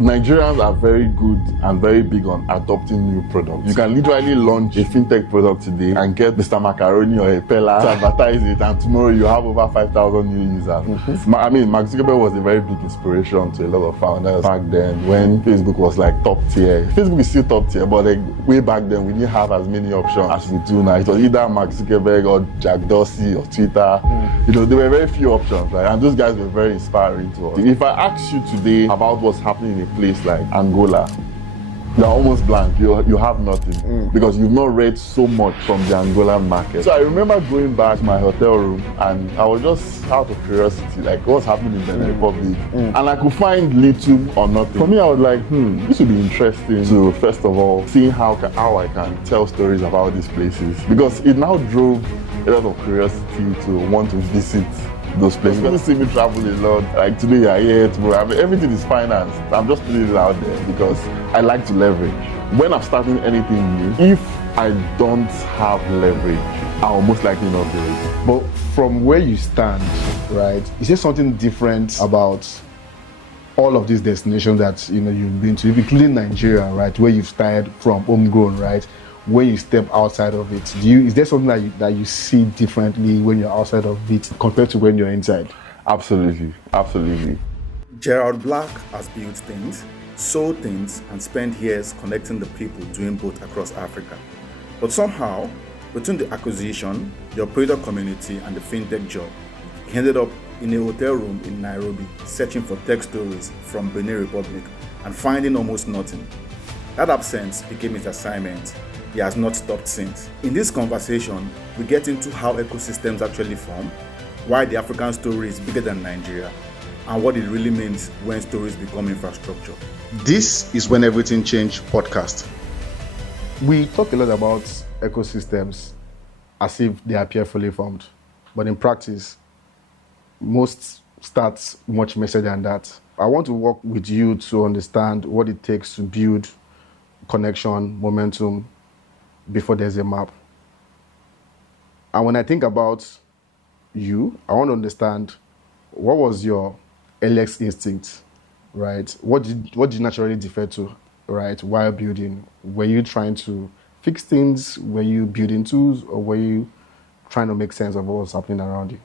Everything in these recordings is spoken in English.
Nigerians are very good and very big on adopting new products. You can literally launch a fintech product today and get Mr. Macaroni or a Pella to advertise it, and tomorrow you have over 5,000 new users. I mean, Mark Zuckerberg was a very big inspiration to a lot of founders back then when Facebook was like top tier. Facebook is still top tier, but like way back then we didn't have as many options as we do now. It was either Mark Zuckerberg or Jack Dorsey or Twitter. You know, there were very few options, right? And those guys were very inspiring to us. If I ask you today about what's happening in a place like Angola, you're almost blank. You have nothing because you've not read so much from the Angolan market. So I remember going back to my hotel room and I was just out of curiosity, like what's happening in Benin Republic, and I could find little or nothing. For me, I was like, this would be interesting to first of all see how I can tell stories about these places, because it now drove a lot of curiosity to want to visit those places. People see me travel a lot. Like today you're here, tomorrow. I mean, everything is financed. I'm just putting it out there because I like to leverage. When I'm starting anything new, if I don't have leverage, I'll most likely not do it. But from where you stand, right, is there something different about all of these destinations that you've been to, including Nigeria, right, where you've started from homegrown, right? When you step outside of it, is there something that you see differently when you're outside of it compared to when you're inside? Absolutely. Gerald Black has built things, sold things, and spent years connecting the people doing both across Africa. But somehow, between the acquisition, the operator community, and the fintech job, he ended up in a hotel room in Nairobi, searching for tech stories from Benin Republic and finding almost nothing. That absence became his assignment. He has not stopped since. In this conversation, we get into how ecosystems actually form, why the African story is bigger than Nigeria, and what it really means when stories become infrastructure. This is When Everything Changed podcast. We talk a lot about ecosystems as if they appear fully formed, but in practice, most starts much messier than that. I want to work with you to understand what it takes to build connection, momentum, before there's a map. And when I think about you, I want to understand what was your earliest instinct, right? What did you naturally defer to, right, while building? Were you trying to fix things? Were you building tools? Or were you trying to make sense of what was happening around you?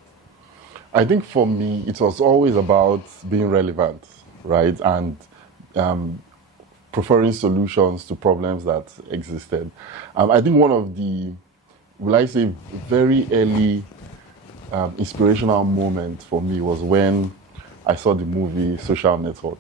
I think for me, it was always about being relevant, right? And preferring solutions to problems that existed. I think one of the, will I say, very early inspirational moment for me was when I saw the movie Social Network.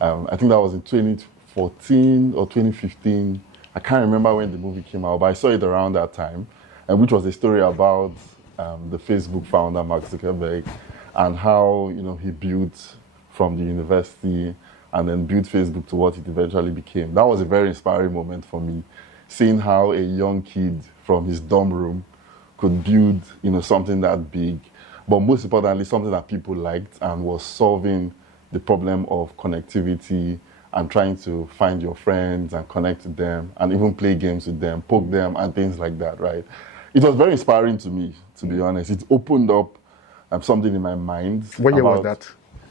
I think that was in 2014 or 2015. I can't remember when the movie came out, but I saw it around that time, and which was a story about the Facebook founder, Mark Zuckerberg, and how he built from the university and then built Facebook to what it eventually became. That was a very inspiring moment for me, seeing how a young kid from his dorm room could build, something that big, but most importantly, something that people liked and was solving the problem of connectivity and trying to find your friends and connect to them and even play games with them, poke them and things like that, right? It was very inspiring to me, to be honest. It opened up something in my mind. What year was that?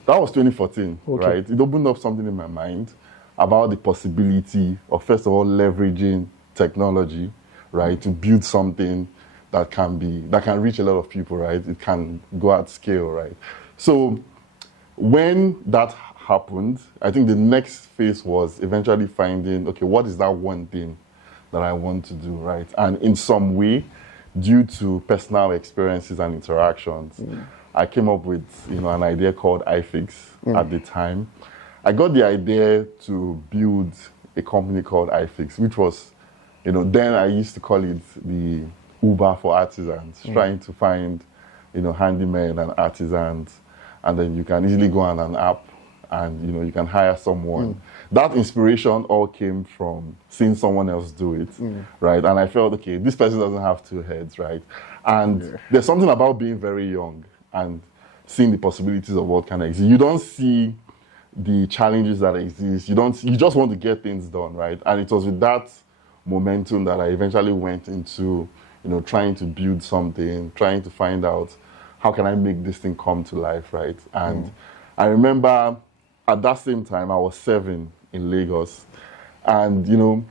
That was 2014, okay. Right? It opened up something in my mind about the possibility of, first of all, leveraging technology, right, to build something that can reach a lot of people, right? It can go at scale, right? So when that happened, I think the next phase was eventually finding, okay, what is that one thing that I want to do, right? And in some way, due to personal experiences and interactions, I came up with, an idea called iFIX at the time. I got the idea to build a company called iFIX, which was, then I used to call it the Uber for artisans, trying to find, handymen and artisans, and then you can easily go on an app and, you can hire someone. That inspiration all came from seeing someone else do it, right? And I felt, okay, this person doesn't have two heads, right? And there's something about being very young and seeing the possibilities of what can exist. You don't see the challenges that exist. You just want to get things done, right? And it was with that momentum that I eventually went into, trying to build something, trying to find out how can I make this thing come to life, right? And I remember at that same time, I was serving in Lagos. And,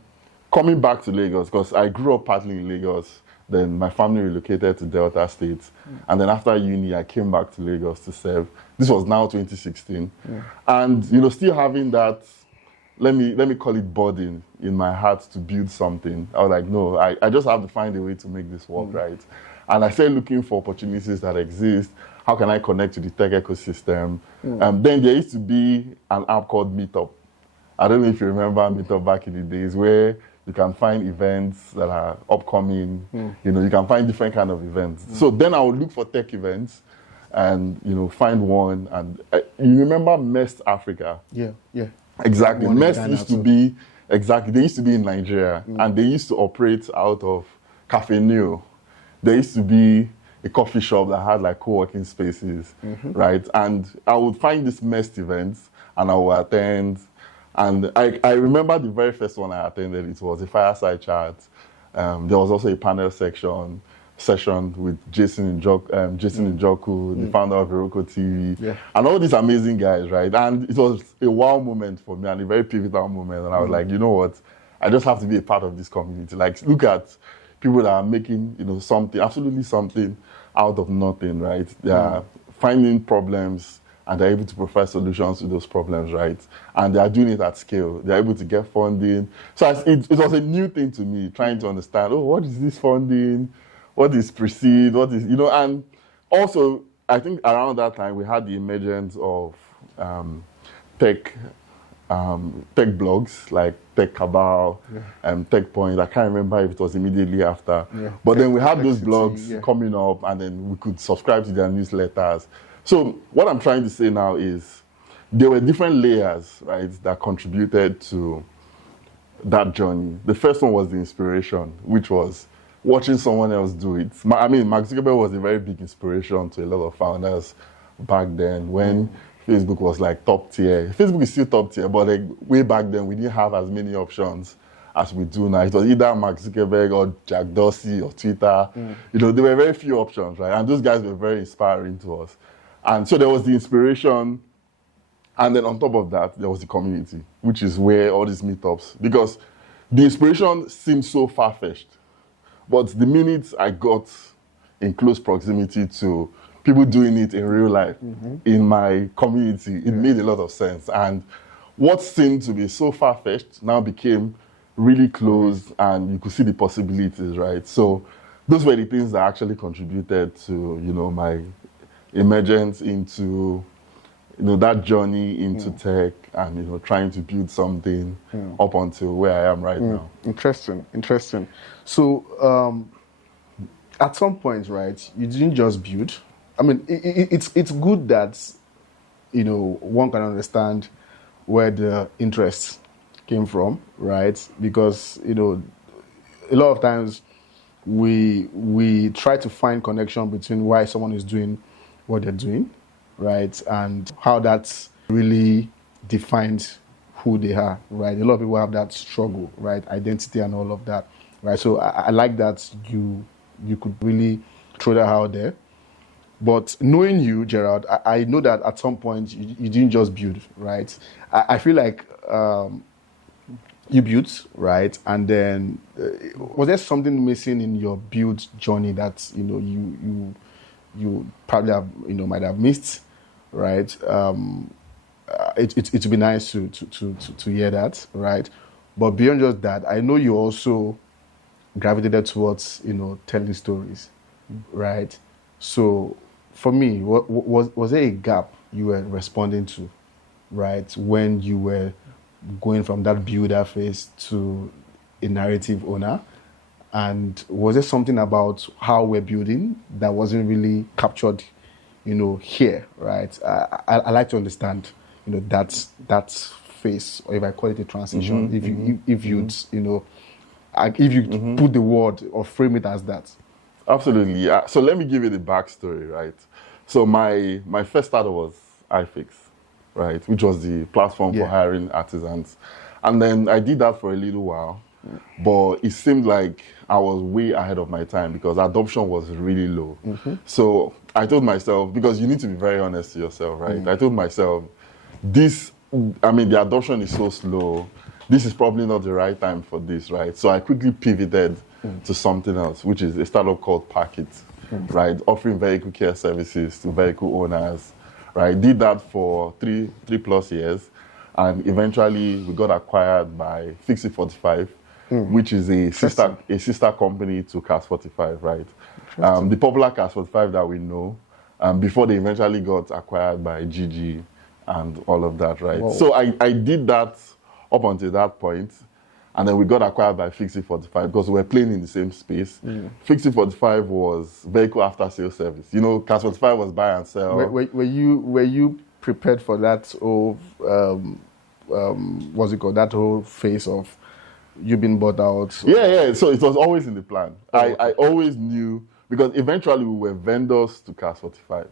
coming back to Lagos, because I grew up partly in Lagos, then my family relocated to Delta State. And then after uni, I came back to Lagos to serve. This was now 2016. And, still having that, let me call it burden in my heart to build something. I was like, no, I just have to find a way to make this work, right? And I started looking for opportunities that exist. How can I connect to the tech ecosystem? Then there used to be an app called Meetup. I don't know if you remember Meetup back in the days, where you can find events that are upcoming. You can find different kind of events. So then I would look for tech events and, find one. And you remember Mest Africa? Yeah. Exactly. Mest used to be, they used to be in Nigeria, and they used to operate out of Cafe Neo. There used to be a coffee shop that had like co-working spaces, right? And I would find these Mest events and I would attend. And I remember the very first one I attended, it was a fireside chat. There was also a panel session with Jason Njoku, the founder of Iroko TV, and all these amazing guys, right? And it was a wow moment for me and a very pivotal moment. And I was like, you know what? I just have to be a part of this community. Like, look at people that are making, something, absolutely something out of nothing, right? They are finding problems and they're able to provide solutions to those problems, right? And they are doing it at scale. They're able to get funding. So it was a new thing to me, trying to understand, what is this funding? What is pre-seed? What is, and also, I think around that time, we had the emergence of tech blogs, like Tech Cabal, Tech Point. I can't remember if it was immediately after. But then we had those blogs coming up, and then we could subscribe to their newsletters. So what I'm trying to say now is there were different layers, right, that contributed to that journey. The first one was the inspiration, which was watching someone else do it. Mark Zuckerberg was a very big inspiration to a lot of founders back then when Facebook was like top tier. Facebook is still top tier, but like way back then, we didn't have as many options as we do now. It was either Mark Zuckerberg or Jack Dorsey or Twitter. There were very few options, right? And those guys were very inspiring to us. And so there was the inspiration, and then on top of that, there was the community, which is where all these meetups, because the inspiration seemed so far-fetched, but the minute I got in close proximity to people doing it in real life, in my community, it made a lot of sense. And what seemed to be so far-fetched now became really close, and you could see the possibilities, right? So those were the things that actually contributed to, my emergence into, that journey into tech and, trying to build something up until where I am right now. Interesting. So at some point, right, you didn't just build. It's good that, one can understand where the interest came from, right? Because, a lot of times we try to find connection between why someone is doing what they're doing, right? And how that's really defines who they are, right? A lot of people have that struggle, right? Identity and all of that, right? So I like that you could really throw that out there. But knowing you, Gerald, I know that at some point you didn't just build, right? I feel like you built, right? And then was there something missing in your build journey that you probably have, might have missed, right? It would be nice to hear that, right? But beyond just that, I know you also gravitated towards, telling stories, right? So for me, was there a gap you were responding to, right, when you were going from that builder phase to a narrative owner? And was there something about how we're building that wasn't really captured, here, right? I like to understand, that phase, or if I call it a transition, if you put the word or frame it as that. Absolutely. Yeah. So let me give you the backstory, right? So my first startup was iFIX, right, which was the platform for hiring artisans. And then I did that for a little while, but it seemed like I was way ahead of my time because adoption was really low. So I told myself, because you need to be very honest to yourself, right? I told myself, this I mean, the adoption is so slow. This is probably not the right time for this, right? So I quickly pivoted to something else, which is a startup called Parkit, right? Offering vehicle care services to vehicle owners, right? Did that for three plus years. And eventually we got acquired by Fixie 45, which is a sister company to Cars 45, right? The popular Cars 45 that we know, before they eventually got acquired by GG and all of that, right? Whoa. So I did that up until that point, and then we got acquired by Fixie 45 because we were playing in the same space. Fixie 45 was vehicle after sales service. You know, Cars 45 was buy and sell. Were you prepared for that whole what's it called? That whole phase of you being bought out? Yeah. So it was always in the plan. I always knew, because eventually we were vendors to Cars 45.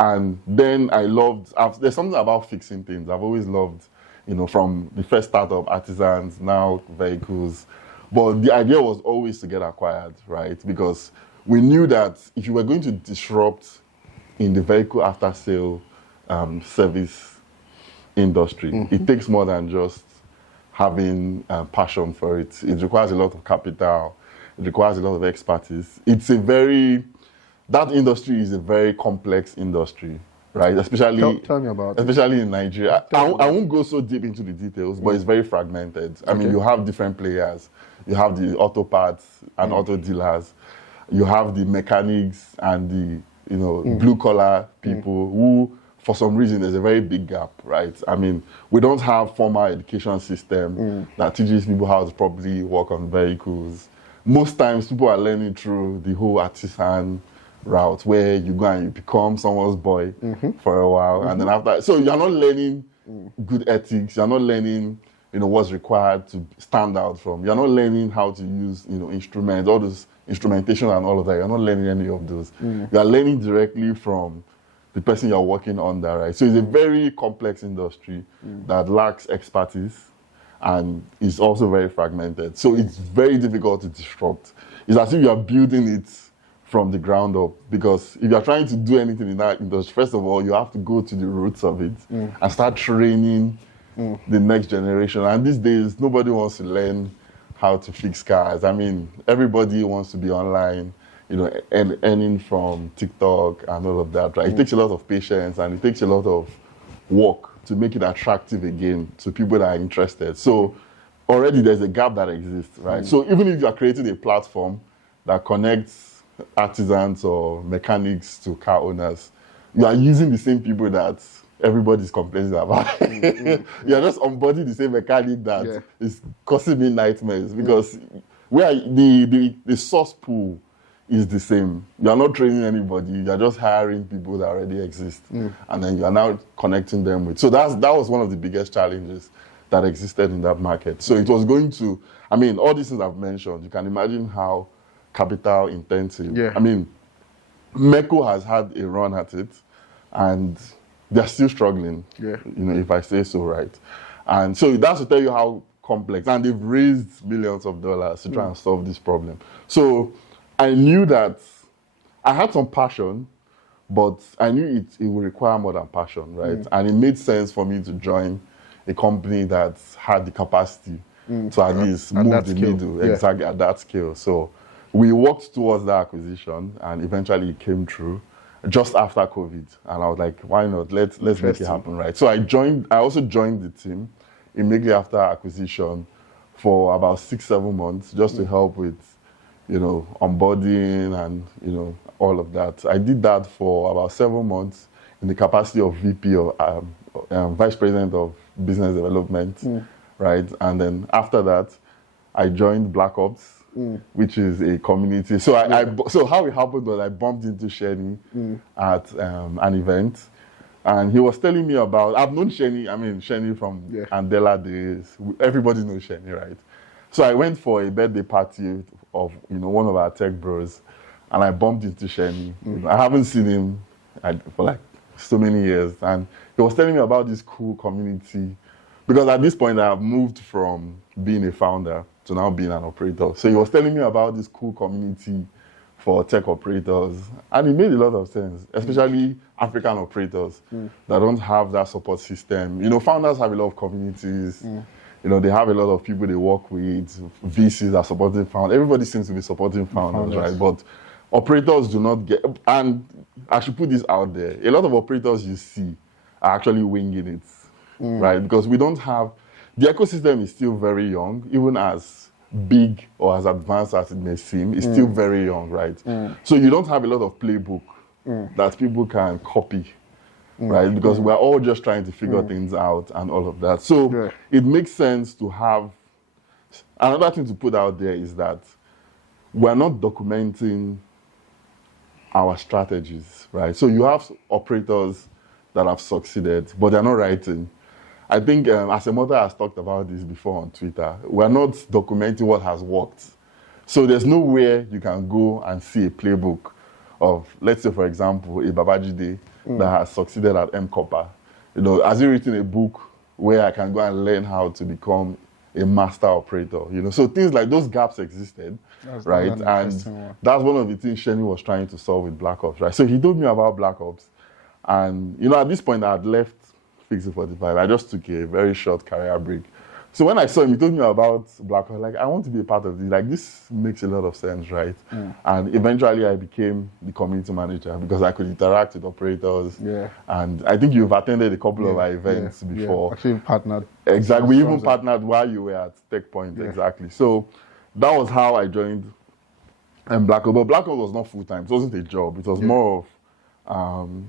And then there's something about fixing things. I've always loved, you know, from the first startup, artisans, now vehicles. But the idea was always to get acquired, right? Because we knew that if you were going to disrupt in the vehicle after sale service industry, it takes more than just having passion for it. It requires a lot of capital. It requires a lot of expertise. That industry is a very complex industry, right? Especially, Tell me about especially in Nigeria. I won't go so deep into the details, but it's very fragmented. I mean, you have different players. You have the auto parts and auto dealers. You have the mechanics and the blue collar people who, for some reason, there's a very big gap, right? I mean, we don't have formal education system that teaches people how to properly work on vehicles. Most times, people are learning through the whole artisan route, where you go and you become someone's boy for a while, and then after, so you're not learning good ethics. You're not learning, what's required to stand out from. You're not learning how to use, instruments, all this instrumentation and all of that. You're not learning any of those. You're learning directly from the person you're working under, right? So it's a very complex industry that lacks expertise and is also very fragmented. So it's very difficult to disrupt. It's as if you're building it from the ground up, because if you're trying to do anything in that industry, first of all, you have to go to the roots of it and start training the next generation. And these days, nobody wants to learn how to fix cars. I mean, everybody wants to be online, and earning from TikTok and all of that, right? It takes a lot of patience and it takes a lot of work to make it attractive again to people that are interested. So already there's a gap that exists, right? So even if you're creating a platform that connects artisans or mechanics to car owners, you are using the same people that everybody's complaining about. You're just onboarding the same mechanic that is causing me nightmares, because where the source pool is the same. You're not training anybody, you're just hiring people that already exist, and then you're now connecting them with. So that was one of the biggest challenges that existed in that market. So it was going to, I mean, all these things I've mentioned, you can imagine how capital intensive. I mean, Meco has had a run at it, and they're still struggling, if I say so, right? And so that's to tell you how complex, and they've raised millions of dollars to try and solve this problem. So I knew that I had some passion, but I knew it would require more than passion, right? And it made sense for me to join a company that had the capacity to at least move the needle exactly at that scale. So we worked towards that acquisition, and eventually it came through just after COVID. And I was like, why not? Let's make it happen, right? So I also joined the team immediately after acquisition for about 6-7 months, just to help with, onboarding and, all of that. I did that for about 7 months in the capacity of VP of Vice President of Business Development, right? And then after that, I joined Black Ops, which is a community. So so how it happened was I bumped into Sheni at an event, and he was telling me about, I've known Sheni from Andela days. Everybody knows Sheni, right? So I went for a birthday party of one of our tech bros, and I bumped into Sheni. I haven't seen him for like so many years, and he was telling me about this cool community, because at this point I have moved from being a founder to now being an operator. So he was telling me about this cool community for tech operators, and it made a lot of sense, especially African operators that don't have that support system. You know, founders have a lot of communities. You know, they have a lot of people they work with, VCs are supporting founders. Everybody seems to be supporting founders, right? But operators do not get, and I should put this out there, a lot of operators you see are actually winging it, right? Because we don't have, the ecosystem is still very young, even as big or as advanced as it may seem, it's still very young, right? So you don't have a lot of playbook that people can copy, right? Because we're all just trying to figure things out and all of that. So it makes sense to have, another thing to put out there is that we're not documenting our strategies, right? So you have operators that have succeeded, but they're not writing. I think as a mother has talked about this before on Twitter, we're not documenting what has worked. So there's nowhere you can go and see a playbook of, let's say, for example, a Babajide that has succeeded at M-Copper. You know, has he written a book where I can go and learn how to become a master operator? You know, so things like those gaps existed, right? And that's one of the things Sheni was trying to solve with Black Ops, right? So he told me about Black Ops. And, you know, at this point I had left Fix 45. I just took a very short career break. So when I saw him, he told me about Black Ops. Like, I want to be a part of this. Like, this makes a lot of sense, right? And eventually I became the community manager because I could interact with operators. And I think you've attended a couple of our events before. Actually partnered. Exactly. We even partnered while you were at TechPoint. Exactly. So that was how I joined Black Ops. But Black Ops was not full-time. It wasn't a job. It was more of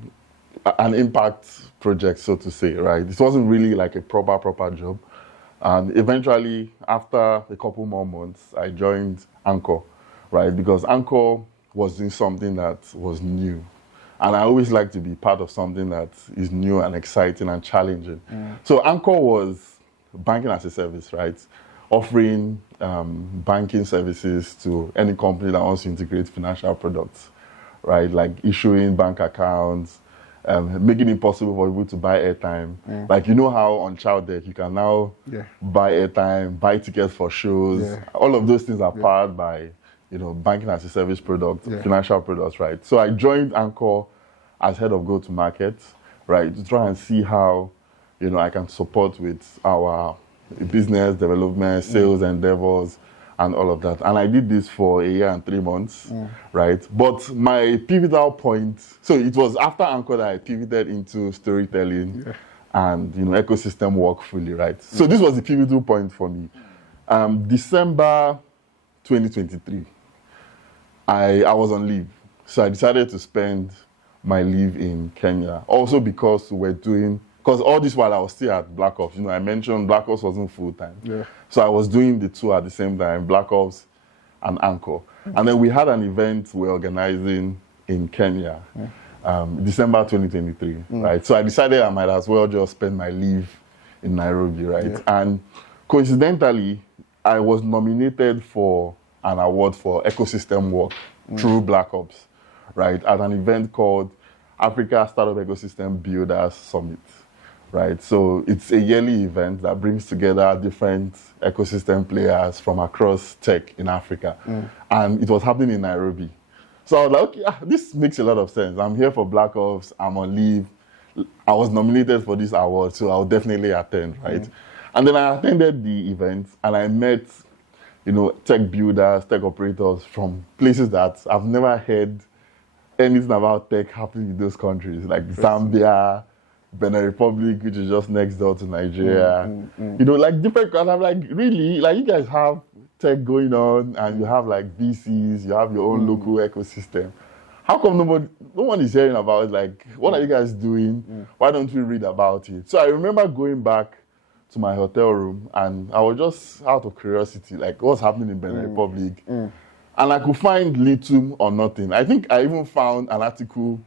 an impact project, so to say, right? It wasn't really like a proper job. And eventually, after a couple more months, I joined Anchor, right? Because Anchor was doing something that was new. And I always like to be part of something that is new and exciting and challenging. So Anchor was banking as a service, right? Offering banking services to any company that wants to integrate financial products, right? Like issuing bank accounts, making it possible for people to buy airtime. Like, you know how on Child Deck you can now buy airtime, buy tickets for shows. All of those things are powered by, you know, banking as a service product, financial products, right? So I joined Anchor as head of go-to-market, right, to try and see how, you know, I can support with our business development, sales endeavors, and all of that. And I did this for a year and 3 months, right? But my pivotal point, so it was after Anchor that I pivoted into storytelling and, you know, ecosystem work fully, right? So this was the pivotal point for me. December 2023, I was on leave. So I decided to spend my leave in Kenya. Also because we're doing, because all this while I was still at Black Ops, you know, I mentioned Black Ops wasn't full-time. So I was doing the two at the same time, Black Ops and Anchor. And then we had an event we're organizing in Kenya, December 2023, right? So I decided I might as well just spend my leave in Nairobi, right? And coincidentally, I was nominated for an award for ecosystem work through Black Ops, right? At an event called Africa Startup Ecosystem Builders Summit. Right, so it's a yearly event that brings together different ecosystem players from across tech in Africa. And it was happening in Nairobi. So I was like, okay, this makes a lot of sense. I'm here for Black Ops, I'm on leave. I was nominated for this award, so I'll definitely attend, right? And then I attended the event and I met, you know, tech builders, tech operators from places that I've never heard anything about tech happening in those countries, like Zambia, Benin Republic, which is just next door to Nigeria. You know, like different, and I'm like, really? Like, you guys have tech going on and you have like VCs, you have your own local ecosystem. How come no one is hearing about it? Like, what are you guys doing? Why don't we read about it? So I remember going back to my hotel room and I was just out of curiosity, like what's happening in Benin Republic? And I could find little or nothing. I think I even found an article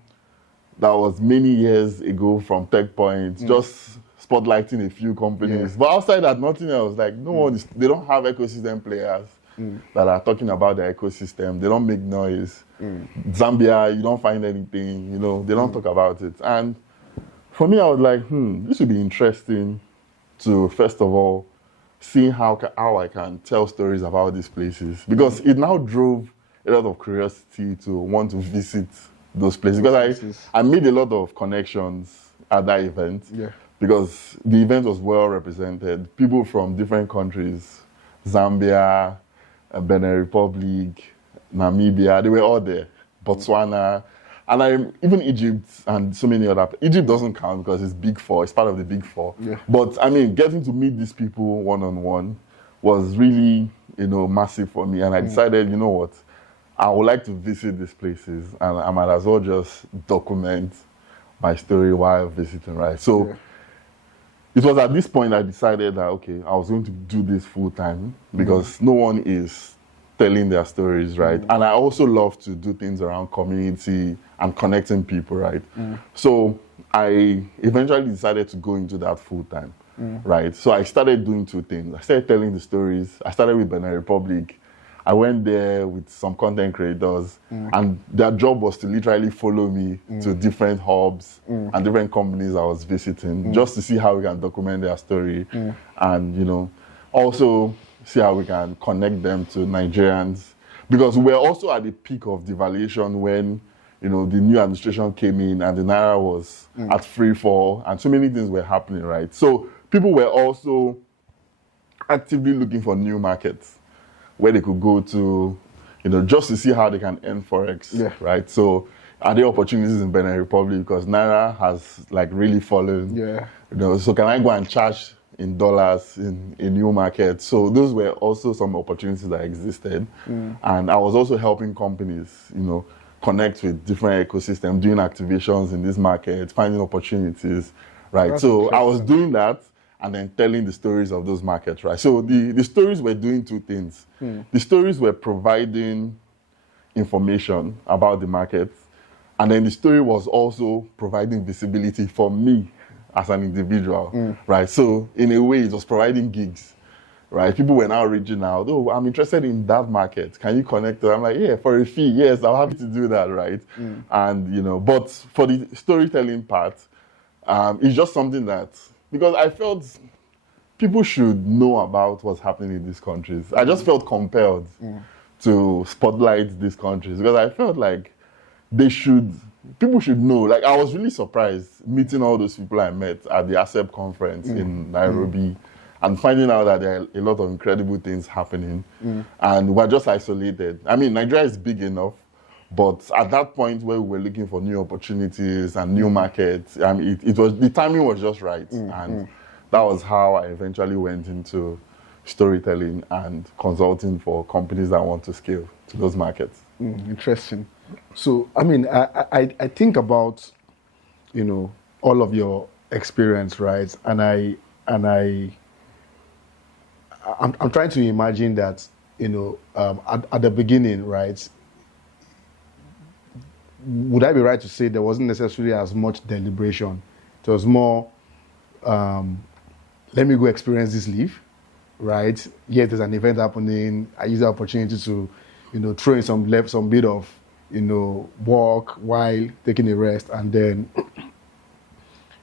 that was many years ago from TechPoint, just spotlighting a few companies. But outside that, nothing else. Like, no one is, they don't have ecosystem players that are talking about the ecosystem. They don't make noise. Zambia, you don't find anything, you know, they don't talk about it. And for me, I was like, this would be interesting to, first of all, see how I can tell stories about these places. Because it now drove a lot of curiosity to want to visit those places because I made a lot of connections at that event. Yeah. Because the event was well represented. People from different countries, Zambia, Benin Republic, Namibia, they were all there. Botswana, and even Egypt and so many other. Egypt doesn't count because it's Big Four. It's part of the Big Four. Yeah. But I mean, getting to meet these people one-on-one was really, massive for me. And I decided, you know what, I would like to visit these places, and I might as well just document my story while visiting, right? So. Yeah. It was at this point I decided that, okay, I was going to do this full time because no one is telling their stories, right? And I also love to do things around community and connecting people, right? So I eventually decided to go into that full time, right? So I started doing two things. I started telling the stories. I started with Benin Republic. I went there with some content creators, and their job was to literally follow me to different hubs and different companies I was visiting, just to see how we can document their story, and also see how we can connect them to Nigerians, because we were also at the peak of devaluation when the new administration came in and the naira was at free fall, and so many things were happening, right? So people were also actively looking for new markets where they could go to, just to see how they can earn Forex, right? So are there opportunities in Benin Republic because Naira has really fallen? Yeah. So can I go and charge in dollars in a new market? So those were also some opportunities that existed. And I was also helping companies, connect with different ecosystems, doing activations in this market, finding opportunities, right? That's so I was doing that and then telling the stories of those markets, right? So the stories were doing two things. The stories were providing information about the markets, and then the story was also providing visibility for me as an individual, right? So in a way, it was providing gigs, right? People were now reaching out, oh, I'm interested in that market. Can you connect us? I'm like, yeah, for a fee, yes, I'm happy to do that, right? And, but for the storytelling part, it's just something that, because I felt people should know about what's happening in these countries. I just felt compelled to spotlight these countries because I felt like people should know. Like, I was really surprised meeting all those people I met at the ASEP conference in Nairobi and finding out that there are a lot of incredible things happening. And we're just isolated. I mean, Nigeria is big enough, but at that point where we were looking for new opportunities and new markets, I mean, the timing was just right. And that was how I eventually went into storytelling and consulting for companies that want to scale to those markets. Interesting. So, I mean, I think about, all of your experience, right? And I'm trying to imagine that, at the beginning, right? Would I be right to say there wasn't necessarily as much deliberation? It was more, let me go experience this leaf, right? Yes, there's an event happening. I use the opportunity to, throw in some bit of, work while taking a rest. And then,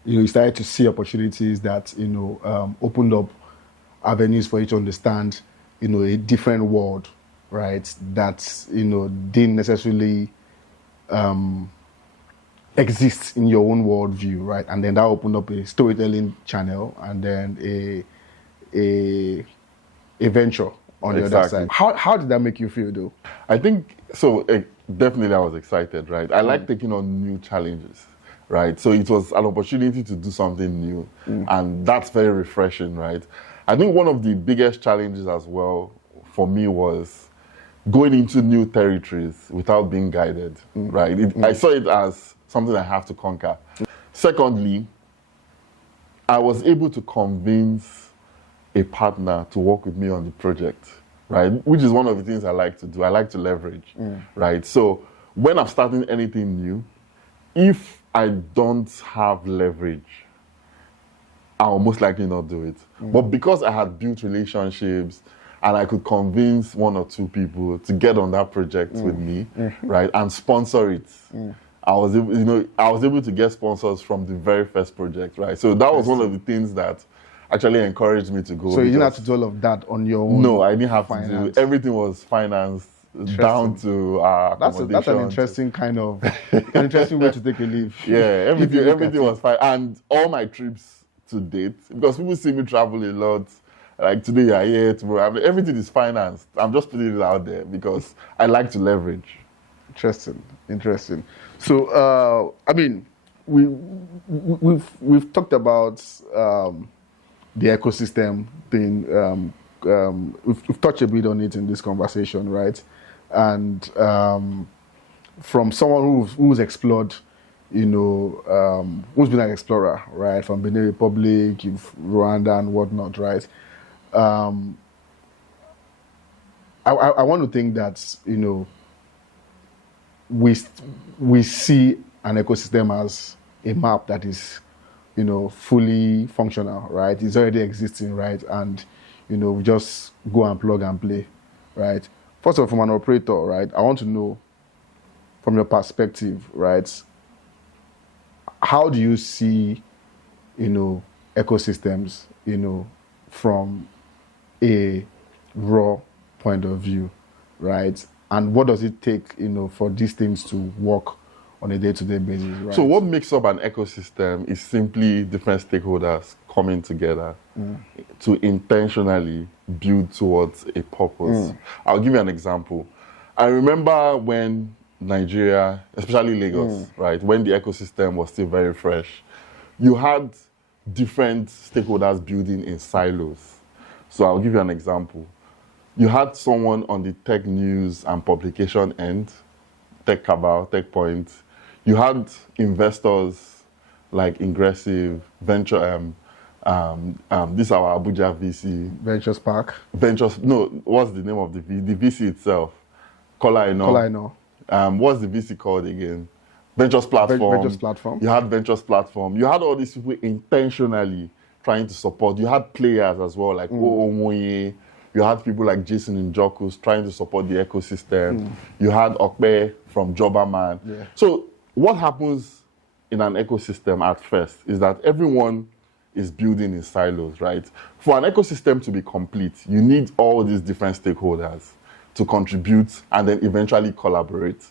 you started to see opportunities that, opened up avenues for you to understand, a different world, right? That, didn't necessarily exists in your own worldview, right? And then that opened up a storytelling channel and then a venture on the other side. How did that make you feel, though? I think, so definitely I was excited, right? I like taking on new challenges, right? So it was an opportunity to do something new, and that's very refreshing, right? I think one of the biggest challenges as well for me was going into new territories without being guided, right? I saw it as something I have to conquer. Secondly, I was able to convince a partner to work with me on the project, right? Which is one of the things I like to do. I like to leverage, right? So when I'm starting anything new, if I don't have leverage, I'll most likely not do it. But because I had built relationships and I could convince one or two people to get on that project with me, right, and sponsor it, I was able to get sponsors from the very first project, right? So that was one of the things that actually encouraged me to go. So you didn't have to do all of that on your own? No, I didn't have to do it. Everything was financed down to our accommodation. That's an interesting an interesting way to take a leave. Yeah, everything was fine. And all my trips to date, because people see me travel a lot, like today you're here, tomorrow, everything is financed. I'm just putting it out there because I like to leverage. Interesting. So, I mean, we've talked about the ecosystem thing. We've touched a bit on it in this conversation, right? And from someone who's explored, who's been an explorer, right? From Benin Republic, Rwanda and whatnot, right? I want to think that, we see an ecosystem as a map that is, fully functional, right? It's already existing, right? And, we just go and plug and play, right? First of all, from an operator, right, I want to know, from your perspective, right, how do you see, ecosystems, from a raw point of view, right? And what does it take, for these things to work on a day-to-day basis, right? So what makes up an ecosystem is simply different stakeholders coming together to intentionally build towards a purpose. I'll give you an example. I remember when Nigeria, especially Lagos, right, when the ecosystem was still very fresh, you had different stakeholders building in silos. So I'll give you an example. You had someone on the tech news and publication end, Tech Cabal, Tech Point. You had investors like Ingressive, Venture, this is our Abuja VC. Ventures Park. What's the name of the VC? The VC itself. Kola Ino. What's the VC called again? Ventures Platform. Ventures Platform. You had Ventures Platform. You had all these people intentionally trying to support. You had players as well, like Oomoye. You had people like Jason Njokus trying to support the ecosystem. You had Okpe from Jobberman. Yeah. So what happens in an ecosystem at first is that everyone is building in silos, right? For an ecosystem to be complete, you need all these different stakeholders to contribute and then eventually collaborate.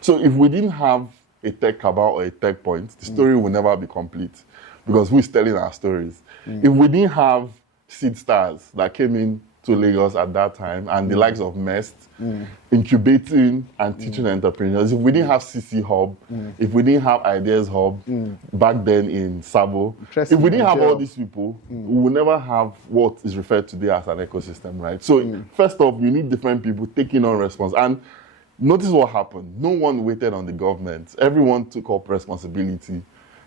So if we didn't have a tech cabal or a tech point, the story will never be complete because who's telling our stories? If we didn't have seed stars that came in to Lagos at that time and the likes of Mest incubating and teaching entrepreneurs, if we didn't have CC Hub, if we didn't have Ideas Hub back then in Sabo, if we didn't have all these people, we would never have what is referred to today as an ecosystem, right? So first off, you need different people taking on response. And notice what happened. No one waited on the government. Everyone took up responsibility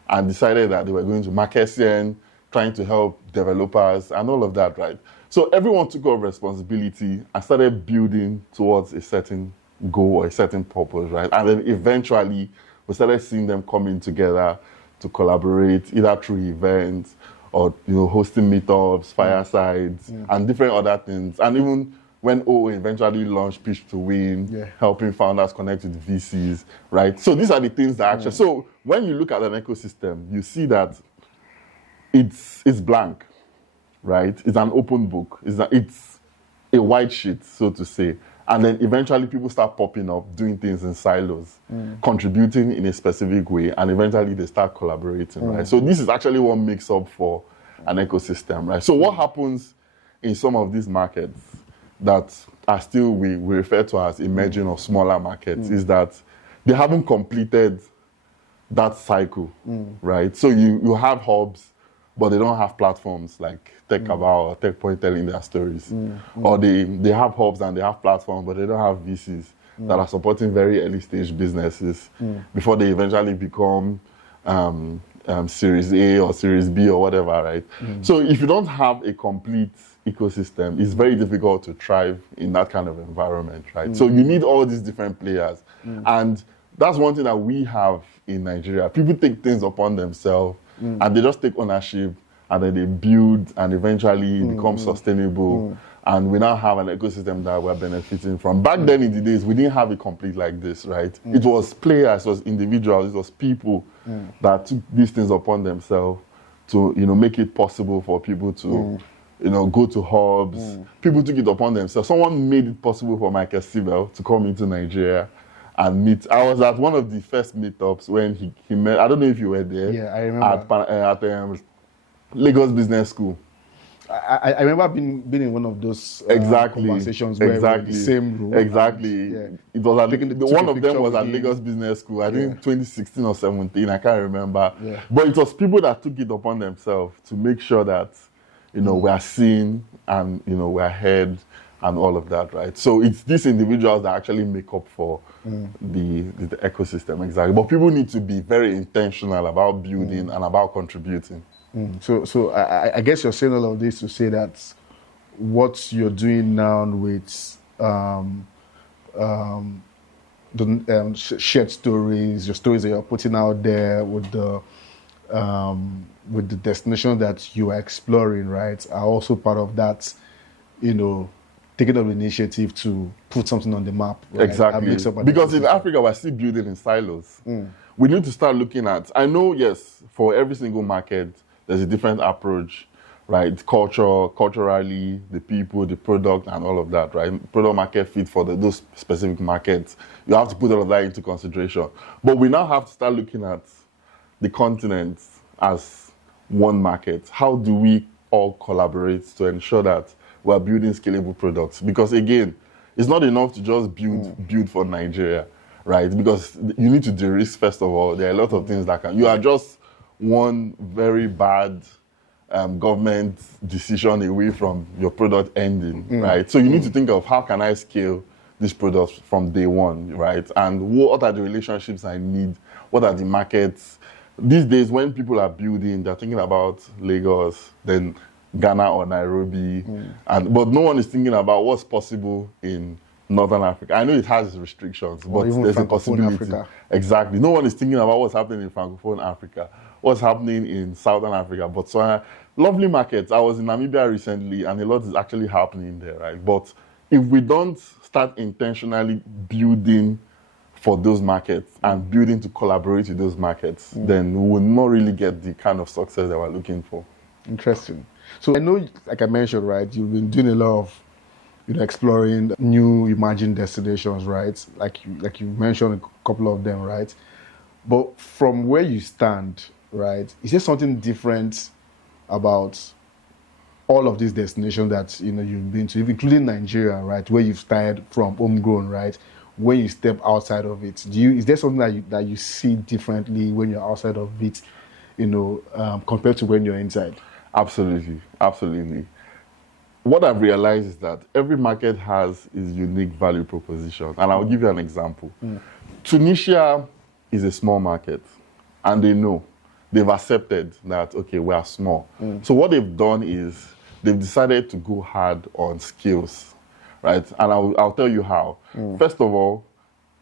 and decided that they were going to Marquesian, trying to help developers and all of that, right? So everyone took up responsibility and started building towards a certain goal or a certain purpose, right? And then eventually we started seeing them coming together to collaborate either through events or hosting meetups, firesides, and different other things. And even when OO eventually launched Pitch to Win, helping founders connect with VCs, right? So these are the things that actually. So when you look at an ecosystem, you see that it's blank. Right? It's an open book. It's a white sheet, so to say. And then eventually people start popping up, doing things in silos, contributing in a specific way, and eventually they start collaborating, right? So this is actually what makes up for an ecosystem, right? So what happens in some of these markets that are still, we refer to as emerging or smaller markets, is that they haven't completed that cycle, right? So you have hubs, but they don't have platforms like Tech Cabal or Tech Point telling their stories. Or they have hubs and they have platforms, but they don't have VCs that are supporting very early stage businesses before they eventually become Series A or Series B or whatever, right? So if you don't have a complete ecosystem, it's very difficult to thrive in that kind of environment, right? So you need all these different players. And that's one thing that we have in Nigeria. People take things upon themselves and they just take ownership and then they build and eventually become sustainable. And we now have an ecosystem that we're benefiting from. Back then in the days, we didn't have it complete like this, right? It was players, it was individuals, it was people that took these things upon themselves to, make it possible for people to go to hubs. People took it upon themselves. Someone made it possible for Michael Sibel to come into Nigeria and meet. I was at one of the first meetups when he met. I don't know if you were there. Yeah, I remember. At Lagos Business School. I remember being in one of those conversations where we were in the same room. Exactly. Yeah. It was one of them was at him. Lagos Business School. I think 2016 or 17. I can't remember. Yeah. But it was people that took it upon themselves to make sure that we are seen and we are heard and all of that, right? So it's these individuals that actually make up for the ecosystem, exactly. But people need to be very intentional about building and about contributing. So I guess you're saying all of this to say that what you're doing now with the shared stories, your stories that you're putting out there with the destination that you are exploring, right, are also part of that, taking up the initiative to put something on the map. Right? Exactly. Because in Africa, we're still building in silos. We need to start looking at, I know, yes, for every single market, there's a different approach, right? Culturally, the people, the product, and all of that, right? Product market fit for those specific markets. You have to put all of that into consideration. But we now have to start looking at the continent as one market. How do we all collaborate to ensure that we're building scalable products? Because again, it's not enough to just build for Nigeria, right? Because you need to de-risk, first of all. There are a lot of things that you are just one very bad government decision away from your product ending, right? So you need to think of how can I scale this product from day one, right? And what are the relationships I need? What are the markets? These days, when people are building, they're thinking about Lagos, then Ghana or Nairobi, but no one is thinking about what's possible in Northern Africa. I know it has restrictions, but there's a possibility. Africa. Exactly. No one is thinking about what's happening in Francophone Africa, what's happening in Southern Africa, Botswana. Lovely markets. I was in Namibia recently, and a lot is actually happening there, right? But if we don't start intentionally building for those markets and building to collaborate with those markets, then we will not really get the kind of success that we're looking for. Interesting. So I know, like I mentioned, right, you've been doing a lot of exploring new emerging destinations, right? Like you mentioned a couple of them, right? But from where you stand, right, is there something different about all of these destinations that you've been to, including Nigeria, right, where you've started from homegrown, right? When you step outside of it, is there something that you see differently when you're outside of it, compared to when you're inside? Absolutely. What I've realized is that every market has its unique value proposition. And I'll give you an example. Tunisia is a small market, and they've accepted that, okay, we are small. So what they've done is they've decided to go hard on skills, right? And I'll tell you how. First of all,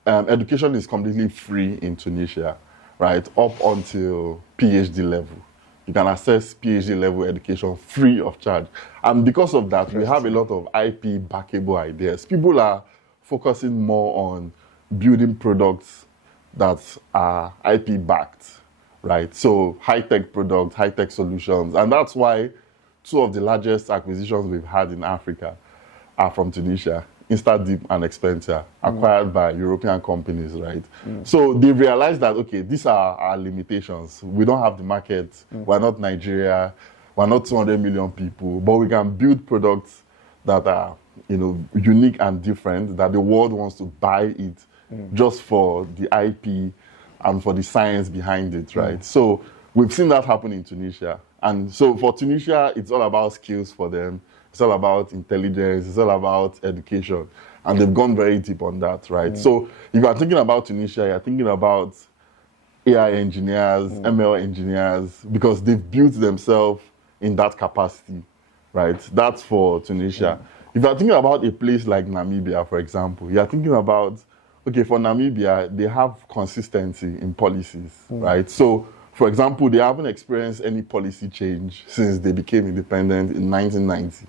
education is completely free in Tunisia, right? Up until PhD level. You can access PhD level education free of charge. And because of that, we have a lot of IP backable ideas. People are focusing more on building products that are IP backed, right? So high-tech products, high-tech solutions. And that's why two of the largest acquisitions we've had in Africa are from Tunisia. InstaDeep and Expensia, acquired by European companies, right? So they realized that, okay, these are our limitations. We don't have the market. We're not Nigeria. We're not 200 million people, but we can build products that are, unique and different, that the world wants to buy it just for the IP and for the science behind it, right? So we've seen that happen in Tunisia. And so for Tunisia, it's all about skills for them. It's all about intelligence. It's all about education. And they've gone very deep on that, right? So if you're thinking about Tunisia, you're thinking about AI engineers, ML engineers, because they've built themselves in that capacity, right? That's for Tunisia. If you're thinking about a place like Namibia, for example, you're thinking about, okay, for Namibia, they have consistency in policies, right? So, for example, they haven't experienced any policy change since they became independent in 1990.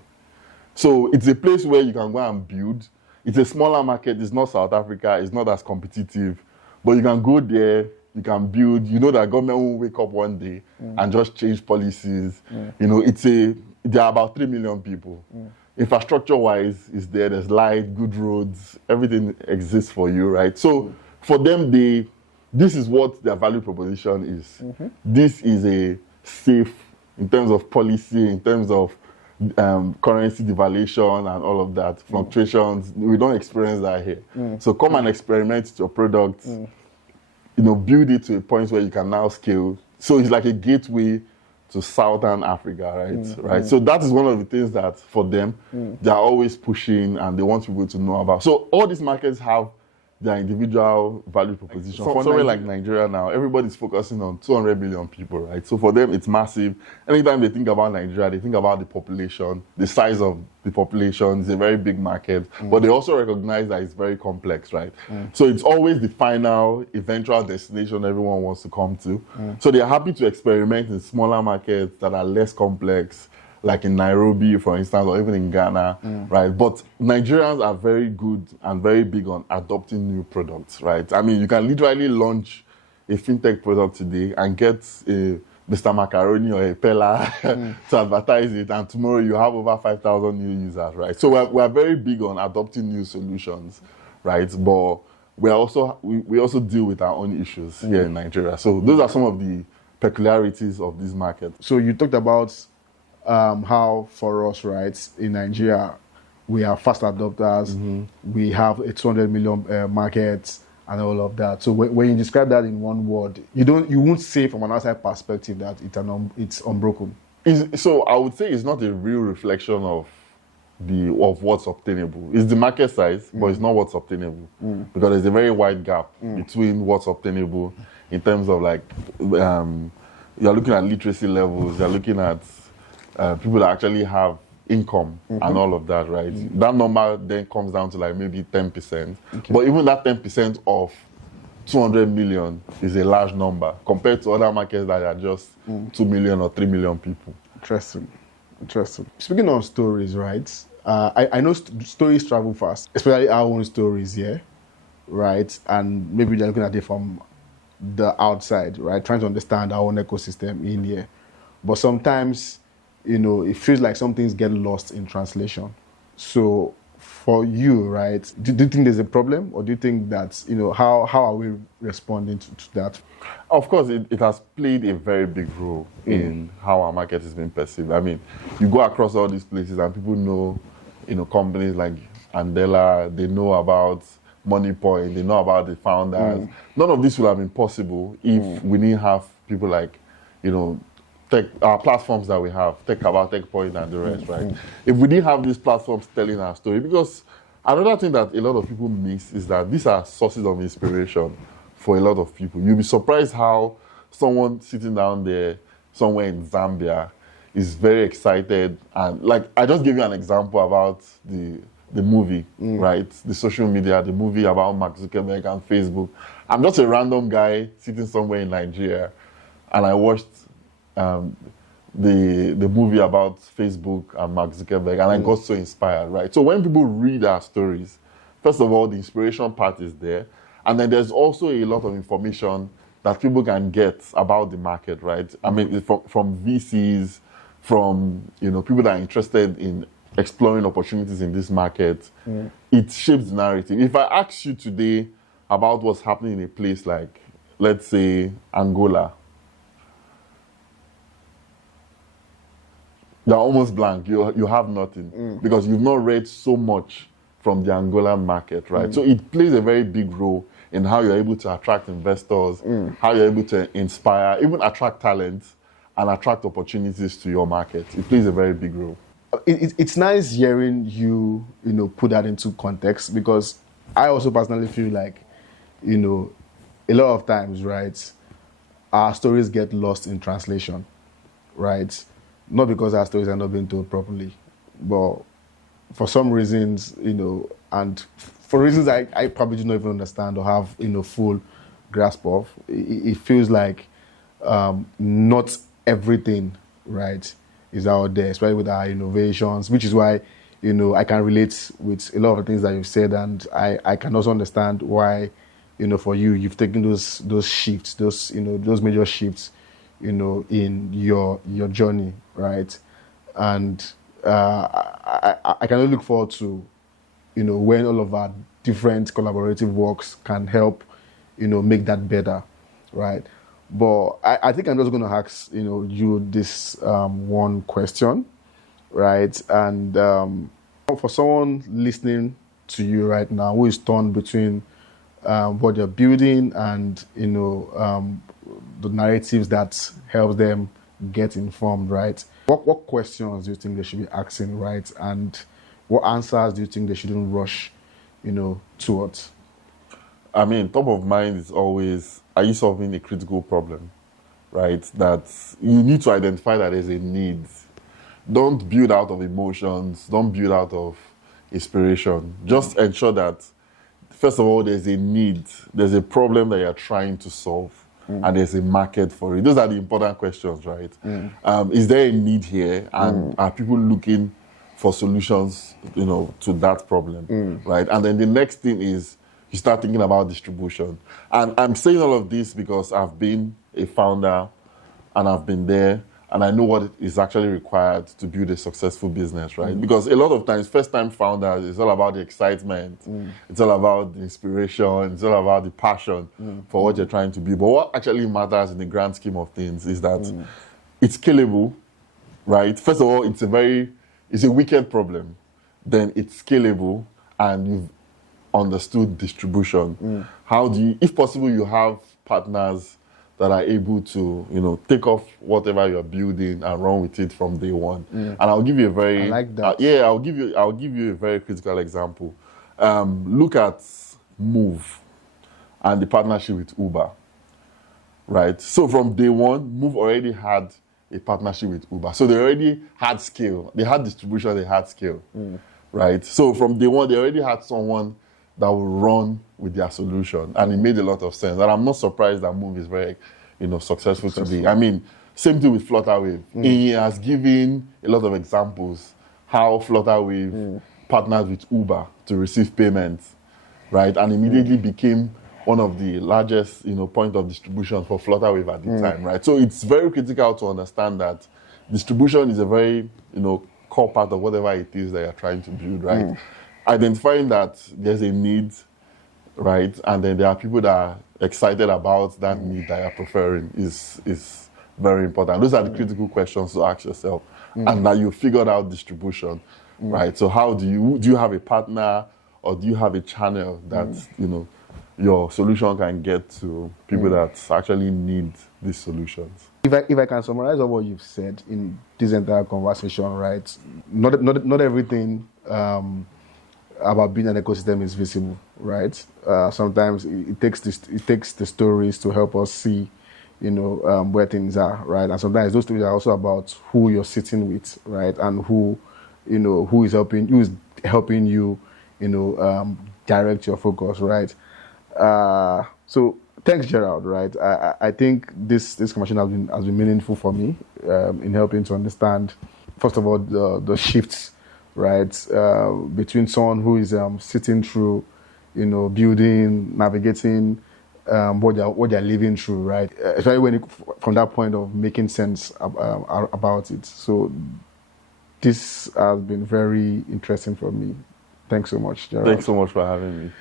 So it's a place where you can go and build. It's a smaller market. It's not South Africa. It's not as competitive. But you can go there. You can build. You know that government will wake up one day and just change policies. It's there are about 3 million people. Infrastructure-wise, is there. There's light, good roads, everything exists for you, right? So for them, this is what their value proposition is. This is a safe, in terms of policy, in terms of currency devaluation and all of that, fluctuations. We don't experience that here. So come and experiment with your product. Build it to a point where you can now scale. So it's like a gateway to Southern Africa, right? Right. So that is one of the things that for them, they're always pushing and they want people to know about. So all these markets have their individual value proposition. For somewhere like Nigeria now, everybody's focusing on 200 million people, right? So for them, it's massive. Anytime they think about Nigeria, they think about the population, the size of the population. It's a very big market, but they also recognize that it's very complex, right? So it's always the final, eventual destination everyone wants to come to. So they're happy to experiment in smaller markets that are less complex, like in Nairobi, for instance, or even in Ghana, right? But Nigerians are very good and very big on adopting new products, right? I mean, you can literally launch a fintech product today and get a Mr. Macaroni or a Pella to advertise it, and tomorrow you have over 5,000 new users, right? So we're very big on adopting new solutions, right? But we also deal with our own issues here in Nigeria. So those are some of the peculiarities of this market. So you talked about how for us, right, in Nigeria, we are fast adopters. We have a 200 million market and all of that. So when you describe that in one word, you won't say from an outside perspective that it's unbroken. So I would say it's not a real reflection of what's obtainable. It's the market size, but it's not what's obtainable, because there's a very wide gap between what's obtainable in terms of like you're looking at literacy levels, you're looking at people that actually have income and all of that, right? That number then comes down to like maybe 10%. But even that 10% of 200 million is a large number compared to other markets that are just 2 million or 3 million people. Interesting. Speaking of stories, right? I know stories travel fast, especially our own stories here, right? And maybe they're looking at it from the outside, right? Trying to understand our own ecosystem in here. But sometimes, it feels like some things get lost in translation. So for you, right, do you think there's a problem, or do you think that, how are we responding to that? Of course, it has played a very big role in how our market is being perceived. I mean, you go across all these places and people know, companies like Andela, they know about MoneyPoint, they know about the founders. None of this would have been possible if we didn't have people like, our platforms that we have, TechPoint and the rest, right? If we didn't have these platforms telling our story, because another thing that a lot of people miss is that these are sources of inspiration for a lot of people. You'll be surprised how someone sitting down there somewhere in Zambia is very excited. And like, I just gave you an example about the movie, right? The social media, the movie about Mark Zuckerberg and Facebook. I'm just a random guy sitting somewhere in Nigeria, and I watched the movie about Facebook and Mark Zuckerberg, and I got so inspired, right? So when people read our stories, first of all, the inspiration part is there, and then there's also a lot of information that people can get about the market, right? I mean, from VCs, from people that are interested in exploring opportunities in this market. It shapes the narrative. If I ask you today about what's happening in a place like, let's say, Angola, you're almost blank. You have nothing because you've not read so much from the Angolan market, right? So it plays a very big role in how you're able to attract investors, how you're able to inspire, even attract talent and attract opportunities to your market. It plays a very big role. It's nice hearing you, put that into context, because I also personally feel like, a lot of times, right, our stories get lost in translation, right? Not because our stories are not being told properly, but for some reasons, and for reasons I probably do not even understand or have, full grasp of, it feels like not everything, right, is out there, especially with our innovations, which is why, I can relate with a lot of the things that you've said, and I can also understand why, for you've taken those shifts, those major shifts, in your journey, right? And I can only look forward to, when all of our different collaborative works can help, make that better, right? But I think I'm just going to ask, you this one question, right? And for someone listening to you right now who is torn between what you're building and, the narratives that help them get informed, right? What questions do you think they should be asking, right? And what answers do you think they shouldn't rush, towards? I mean, top of mind is always, are you solving a critical problem, right? That you need to identify that there's a need. Don't build out of emotions. Don't build out of inspiration. Just ensure that, first of all, there's a need. There's a problem that you're trying to solve. And there's a market for it. Those are the important questions, right? Is there a need here? And are people looking for solutions, to that problem, right? And then the next thing is you start thinking about distribution. And I'm saying all of this because I've been a founder and I've been there and I know what is actually required to build a successful business, right? Because a lot of times, first-time founders, it's all about the excitement. It's all about the inspiration. It's all about the passion for what you're trying to build. But what actually matters in the grand scheme of things is that it's scalable, right? First of all, it's a wicked problem. Then it's scalable and you've understood distribution. How do you, if possible, you have partners that are able to, take off whatever you're building and run with it from day one. And I'll give you a very, I like that. I'll give you a very critical example. Look at Move and the partnership with Uber, right? So from day one, Move already had a partnership with Uber. So they already had scale. They had distribution, they had scale, right? So from day one, they already had someone that will run with their solution. And it made a lot of sense. And I'm not surprised that Move is very, successful today. I mean, same thing with Flutterwave. He has given a lot of examples how Flutterwave partnered with Uber to receive payments, right? And immediately became one of the largest, point of distribution for Flutterwave at the time, right? So it's very critical to understand that distribution is a very, core part of whatever it is that you're trying to build, right? Identifying that there's a need, right? And then there are people that are excited about that need that you're preferring is very important. Those are the critical questions to ask yourself. And that you figured out distribution, right? So how do you have a partner or do you have a channel that, your solution can get to people that actually need these solutions? If I can summarize all what you've said in this entire conversation, right? Not everything about building an ecosystem is visible, right? Sometimes it takes the stories to help us see, where things are, right? And sometimes those stories are also about who you're sitting with, right? And who is helping you, direct your focus, right? So thanks, Gerald, right? I think this conversation has been meaningful for me in helping to understand, first of all, the shifts, right, between someone who is sitting through, building, navigating what they're living through, right? Especially from that point of making sense about it. So this has been very interesting for me. Thanks so much, Gerald. Thanks so much for having me.